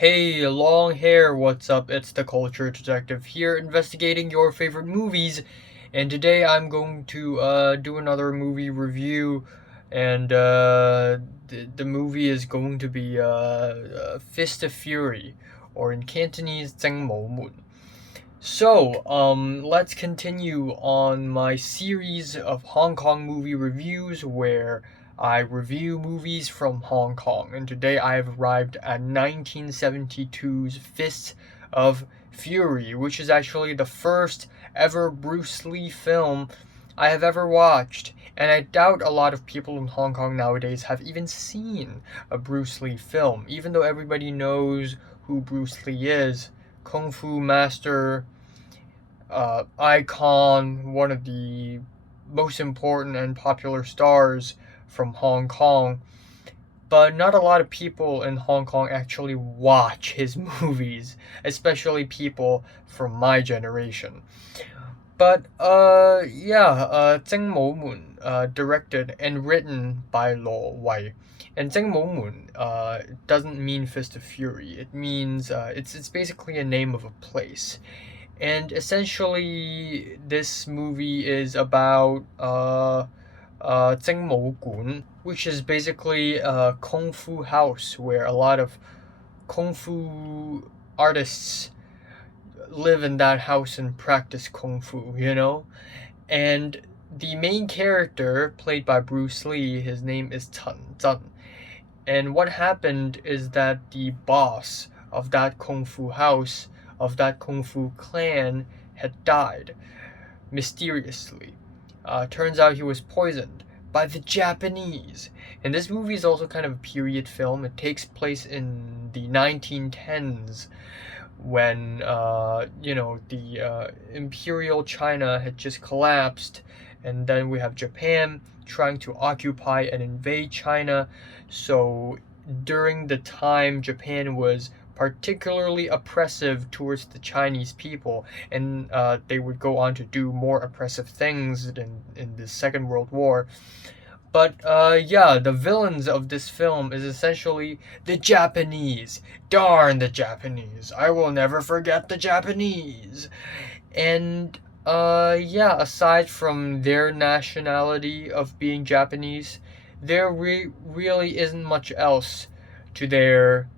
Hey, long hair, what's up? It's the Culture Detective here, investigating your favorite movies. And today I'm going to do another movie review, and the movie is going to be Fist of Fury, or in Cantonese, 征谋门. So, let's continue on my series of Hong Kong movie reviews where I review movies from Hong Kong. And today I have arrived at 1972's Fist of Fury, which is actually the first ever Bruce Lee film I have ever watched. And I doubt a lot of people in Hong Kong nowadays have even seen a Bruce Lee film, even though everybody knows who Bruce Lee is. Kung Fu master, icon, one of the most important and popular stars from Hong Kong. But not a lot of people in Hong Kong actually watch his movies, especially people from my generation. But yeah, 征谋门, directed and written by Lo Wei. And 征谋门 doesn't mean Fist of Fury. It means it's basically a name of a place. And essentially, this movie is about 征谋馆, which is basically a kung fu house where a lot of kung fu artists live in that house and practice kung fu. And the main character, played by Bruce Lee, his name is Chen Zhen. And what happened is that the boss of that kung fu house, of that kung fu clan, had died mysteriously. Turns out he was poisoned by the Japanese. And this movie is also kind of a period film. It takes place in the 1910s when the imperial China had just collapsed, and then we have Japan trying to occupy and invade China. So during the time, Japan was particularly oppressive towards the Chinese people, and they would go on to do more oppressive things in the Second World War. But yeah, the villains of this film is essentially the Japanese. Darn the Japanese. I will never forget the Japanese. And yeah, aside from their nationality of being Japanese, there really isn't much else to their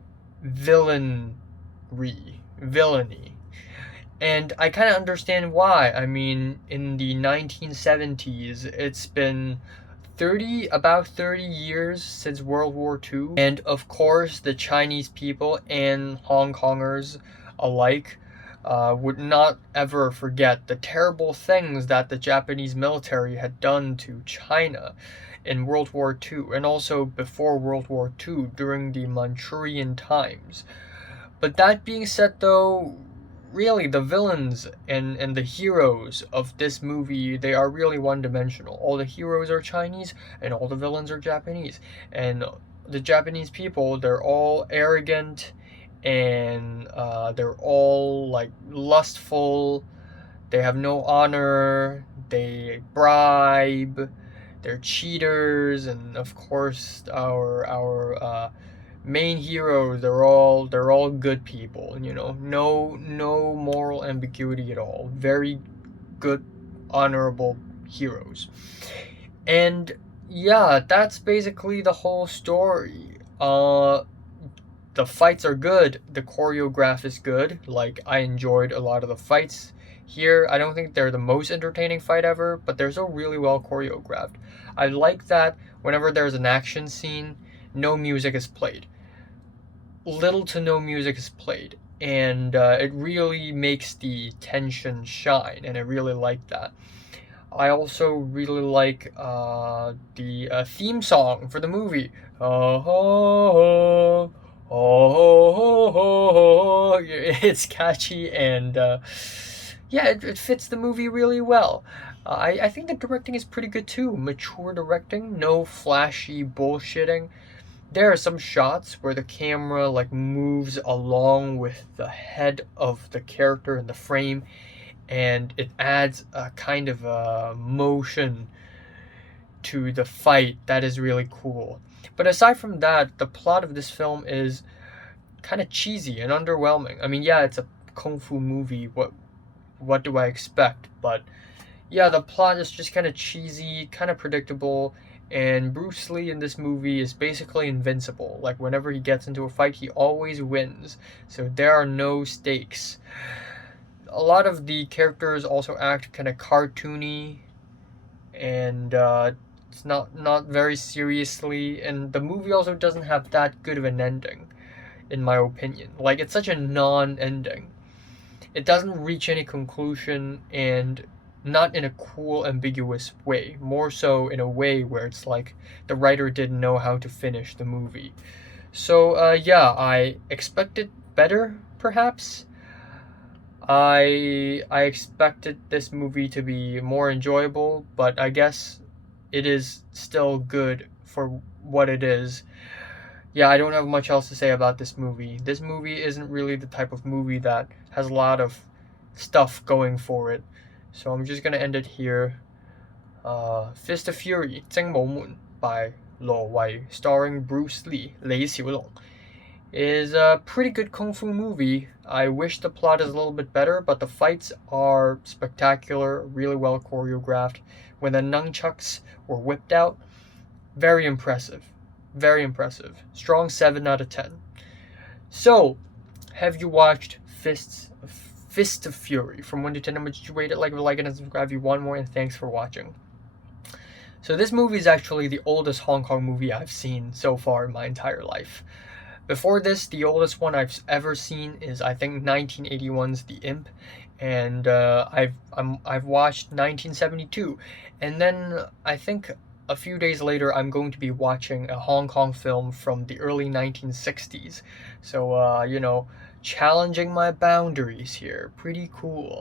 villainy. And I kind of understand why. I mean, in the 1970s, it's been about 30 years since World War II. And of course, the Chinese people and Hong Kongers alike would not ever forget the terrible things that the Japanese military had done to China in World War II, and also before World War II during the Manchurian times. But that being said, though, really the villains and the heroes of this movie, they are really one-dimensional. All the heroes are Chinese and all the villains are Japanese. And the Japanese people, they're all arrogant, and they're all like lustful. They have no honor. They bribe. They're cheaters. And of course, our main heroes, they're all good people. No moral ambiguity at all. Very good, honorable heroes. And yeah, that's basically the whole story. The fights are good. The choreograph is good. Like, I enjoyed a lot of the fights here. I don't think they're the most entertaining fight ever, but they're still really well choreographed. I like that whenever there's an action scene, no music is played. Little to no music is played. And it really makes the tension shine, and I really like that. I also really like the theme song for the movie. Oh, oh, oh, oh, oh, oh. It's catchy, and yeah, it fits the movie really well. I think the directing is pretty good too. Mature directing, no flashy bullshitting. There are some shots where the camera like moves along with the head of the character in the frame, and it adds a kind of a motion to the fight that is really cool. But aside from that, the plot of this film is kind of cheesy and underwhelming. I mean, yeah, it's a kung fu movie. What do I expect? But yeah, the plot is just kind of cheesy, kind of predictable, and Bruce Lee in this movie is basically invincible. Like, whenever he gets into a fight, he always wins. So there are no stakes. A lot of the characters also act kind of cartoony, and it's not very seriously. And the movie also doesn't have that good of an ending, in my opinion. Like, it's such a non-ending. It doesn't reach any conclusion, and not in a cool, ambiguous way. More so in a way where it's like the writer didn't know how to finish the movie. So yeah, I expected better, perhaps. I expected this movie to be more enjoyable, but I guess it is still good for what it is. Yeah, I don't have much else to say about this movie. This movie isn't really the type of movie that has a lot of stuff going for it. So I'm just gonna end it here. Fist of Fury, 精武門 by 羅維, starring Bruce Lee, 李小龍, is a pretty good kung fu movie. I wish the plot is a little bit better, but the fights are spectacular, really well choreographed. When the nunchucks were whipped out, very impressive. Very impressive. Strong 7 out of 10. So, have you watched Fist of Fury? From 1 to 10, how much did you rate it? Like, and subscribe if you want more, and thanks for watching. So this movie is actually the oldest Hong Kong movie I've seen so far in my entire life. Before this, the oldest one I've ever seen is, I think, 1981's The Imp, and I've watched 1972, and then I think a few days later I'm going to be watching a Hong Kong film from the early 1960s. So challenging my boundaries here, pretty cool.